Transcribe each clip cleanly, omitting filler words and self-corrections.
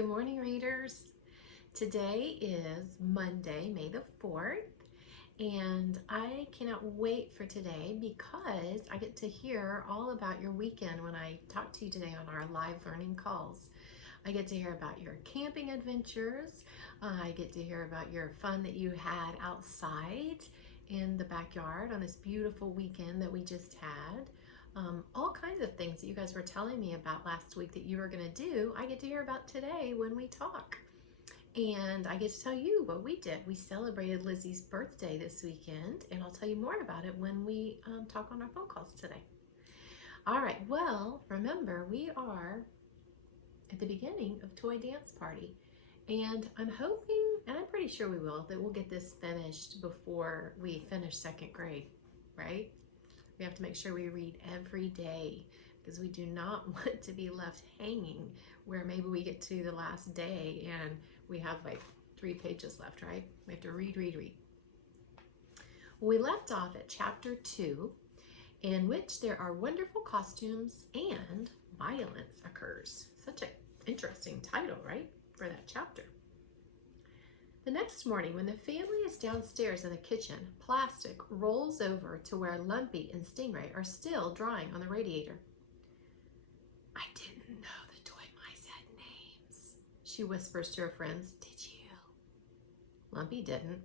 Good morning, readers. Today is Monday, May the 4th, and I cannot wait for today because I get to hear all about your weekend when I talk to you today on our live learning calls. I get to hear about your camping adventures. I get to hear about your fun that you had outside in the backyard on this beautiful weekend that we just had. All kinds of things that you guys were telling me about last week that you were going to do, I get to hear about today when we talk. And I get to tell you what we did. We celebrated Lizzie's birthday this weekend, and I'll tell you more about it when we talk on our phone calls today. All right, well, remember, we are at the beginning of Toy Dance Party, and I'm hoping, and I'm pretty sure we will, that we'll get this finished before we finish second grade, right? We have to make sure we read every day because we do not want to be left hanging where maybe we get to the last day and we have like 3 pages left, right? We have to read. We left off at chapter 2, in which there are wonderful costumes and violence occurs. Such an interesting title, right, for that chapter. The next morning, when the family is downstairs in the kitchen, Plastic rolls over to where Lumpy and Stingray are still drawing on the radiator. I didn't know the toy mice had names, she whispers to her friends. Did you? Lumpy didn't.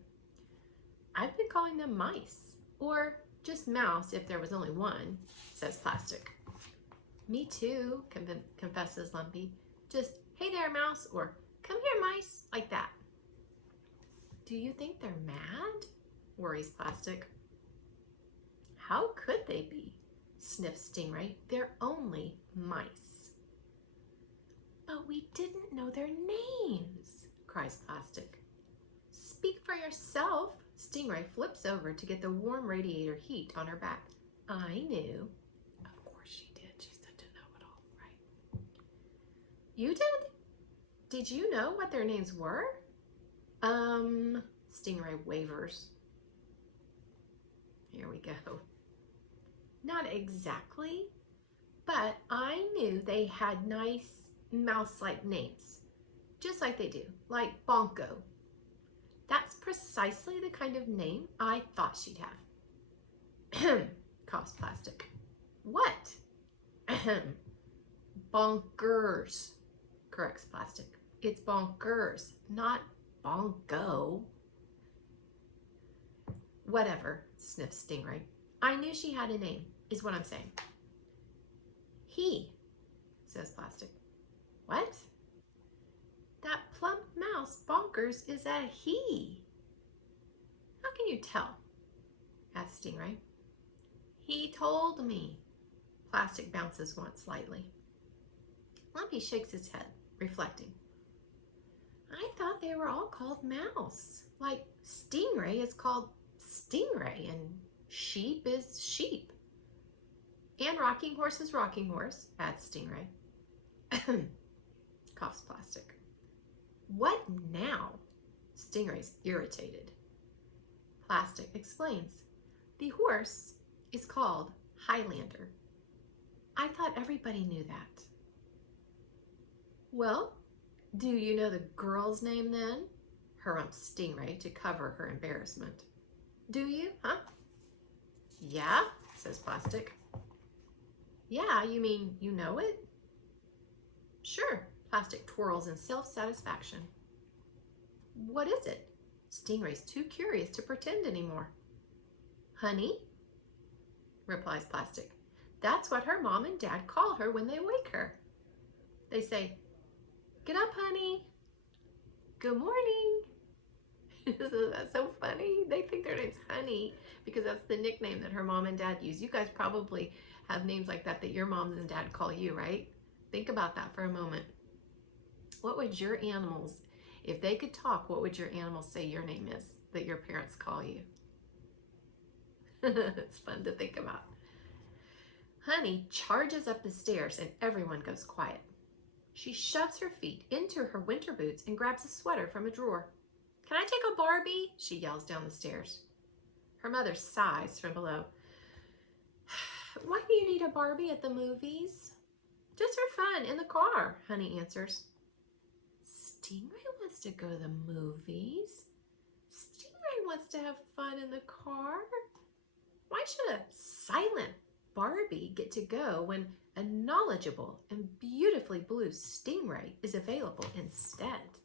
I've been calling them mice, or just mouse if there was only one, says Plastic. Me too, confesses Lumpy. Just, hey there, mouse, or come here, mice, like that. Do you think they're mad? Worries Plastic. How could they be? Sniffs Stingray. They're only mice. But we didn't know their names, cries Plastic. Speak for yourself. Stingray flips over to get the warm radiator heat on her back. I knew. Of course she did. She's such a know-it-all, right? You did? Did you know what their names were? Stingray wavers. Here we go. Not exactly, but I knew they had nice mouse-like names, just like they do, like Bonko. That's precisely the kind of name I thought she'd have. Coughs Plastic. What? Bonkers, corrects Plastic. It's bonkers, not Bonko. Whatever, sniffs Stingray. I knew she had a name, is what I'm saying. He, says Plastic. What? That plump mouse, Bonkers, is a he. How can you tell? asks Stingray. He told me. Plastic bounces once slightly. Lumpy shakes his head, reflecting. I thought they were all called mouse. Like Stingray is called Stingray and sheep is sheep. And rocking horse is rocking horse, adds Stingray. Coughs Plastic. What now? Stingray's irritated. Plastic explains. The horse is called Highlander. I thought everybody knew that. Well, do you know the girl's name then? Harumps Stingray to cover her embarrassment. Do you, huh? Yeah, says Plastic. Yeah, you mean you know it? Sure, Plastic twirls in self-satisfaction. What is it? Stingray's too curious to pretend anymore. Honey, replies Plastic. That's what her mom and dad call her when they wake her. They say, get up, honey. Good morning. Isn't that so funny? They think their name's Honey because that's the nickname that her mom and dad use. You guys probably have names like that your moms and dad call you, right? Think about that for a moment. What would your animals, if they could talk, what would your animals say your name is that your parents call you? It's fun to think about. Honey charges up the stairs and everyone goes quiet. She shoves her feet into her winter boots and grabs a sweater from a drawer. Can I take a Barbie? She yells down the stairs. Her mother sighs from below. Why do you need a Barbie at the movies? Just for fun, in the car, Honey answers. Stingray wants to go to the movies. Stingray wants to have fun in the car. Why should a silent Barbie get to go when a knowledgeable and beautifully blue Stingray is available instead?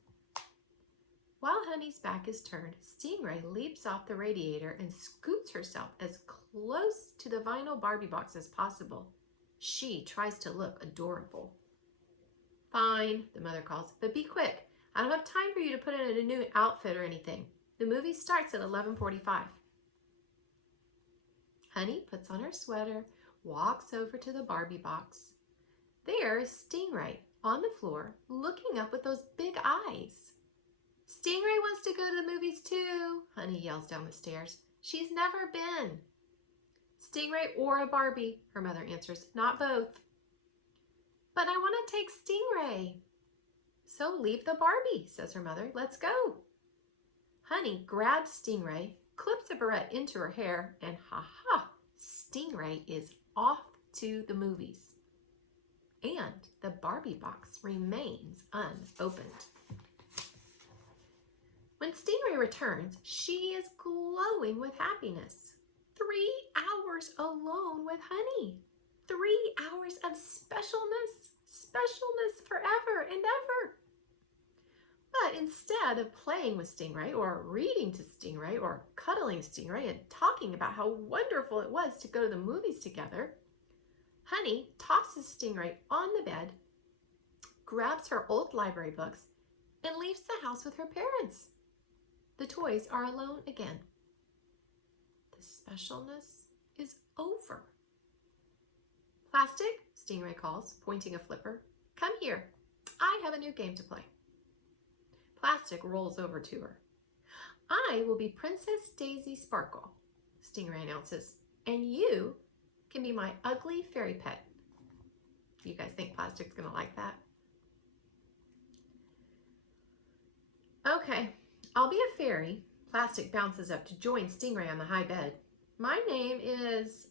While Honey's back is turned, Stingray leaps off the radiator and scoots herself as close to the vinyl Barbie box as possible. She tries to look adorable. Fine, the mother calls, but be quick. I don't have time for you to put in a new outfit or anything. The movie starts at 11:45. Honey puts on her sweater, walks over to the Barbie box. There is Stingray on the floor, looking up with those big eyes. Stingray wants to go to the movies too, Honey yells down the stairs. She's never been. Stingray or a Barbie, her mother answers, not both. But I want to take Stingray. So leave the Barbie, says her mother. Let's go. Honey grabs Stingray, clips a barrette into her hair, and ha-ha, Stingray is off to the movies. And the Barbie box remains unopened. When Stingray returns, she is glowing with happiness. 3 hours alone with Honey. 3 hours of specialness forever and ever. But instead of playing with Stingray or reading to Stingray or cuddling Stingray and talking about how wonderful it was to go to the movies together, Honey tosses Stingray on the bed, grabs her old library books, and leaves the house with her parents. The toys are alone again. The specialness is over. Plastic, Stingray calls, pointing a flipper. Come here. I have a new game to play. Plastic rolls over to her. I will be Princess Daisy Sparkle, Stingray announces, and you can be my ugly fairy pet. You guys think Plastic's gonna like that? Okay, I'll be a fairy. Plastic bounces up to join Stingray on the high bed. My name is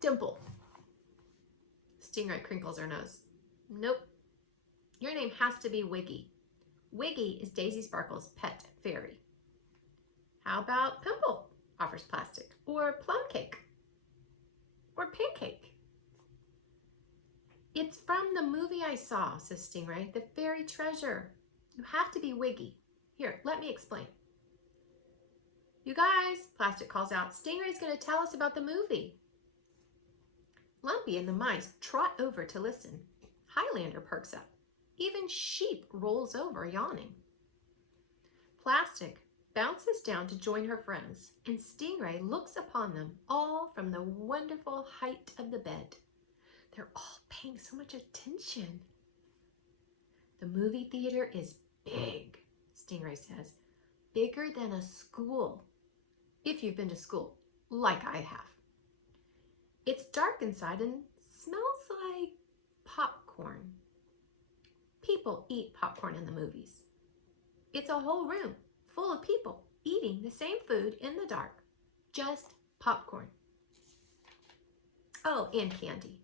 Dimple. Stingray crinkles her nose. Nope. Your name has to be Wiggy. Wiggy is Daisy Sparkle's pet fairy. How about Pimple, offers Plastic, or Plum Cake, or Pancake. It's from the movie I saw, says Stingray, the fairy treasure. You have to be Wiggy. Here, let me explain. You guys, Plastic calls out, Stingray's going to tell us about the movie. Lumpy and the mice trot over to listen. Highlander perks up. Even Sheep rolls over, yawning. Plastic bounces down to join her friends, and Stingray looks upon them all from the wonderful height of the bed. They're all paying so much attention. The movie theater is big, Stingray says. Bigger than a school, if you've been to school, like I have. It's dark inside and smells like popcorn. People eat popcorn in the movies. It's a whole room full of people eating the same food in the dark, just popcorn. Oh, and candy.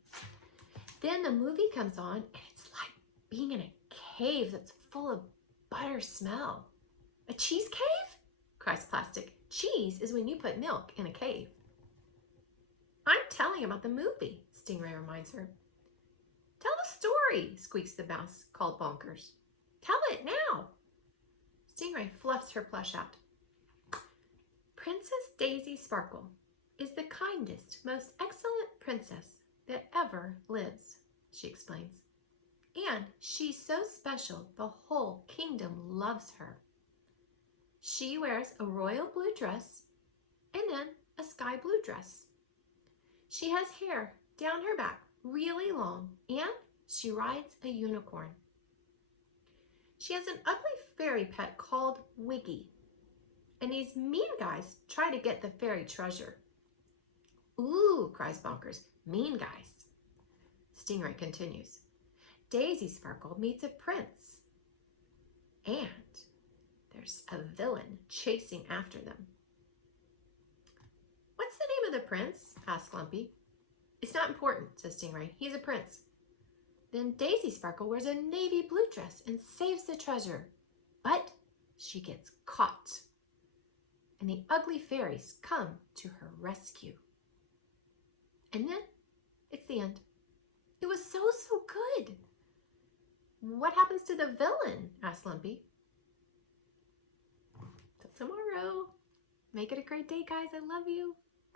Then the movie comes on and it's like being in a cave that's full of butter smell. A cheese cave? Cries Plastic. Cheese is when you put milk in a cave. I'm telling about the movie, Stingray reminds her. Tell the story, squeaks the mouse, called Bonkers. Tell it now. Stingray fluffs her plush out. Princess Daisy Sparkle is the kindest, most excellent princess that ever lives, she explains. And she's so special, the whole kingdom loves her. She wears a royal blue dress and then a sky blue dress. She has hair down her back, really long, and she rides a unicorn. She has an ugly fairy pet called Wiggy, and these mean guys try to get the fairy treasure. Ooh, cries Bonkers, mean guys. Stingray continues. Daisy Sparkle meets a prince, and there's a villain chasing after them. What's the name of the prince? Asks Lumpy. It's not important, says Stingray. He's a prince. Then Daisy Sparkle wears a navy blue dress and saves the treasure. But she gets caught. And the ugly fairies come to her rescue. And then it's the end. It was so good. What happens to the villain? Asked Lumpy. Till tomorrow. Make it a great day, guys. I love you.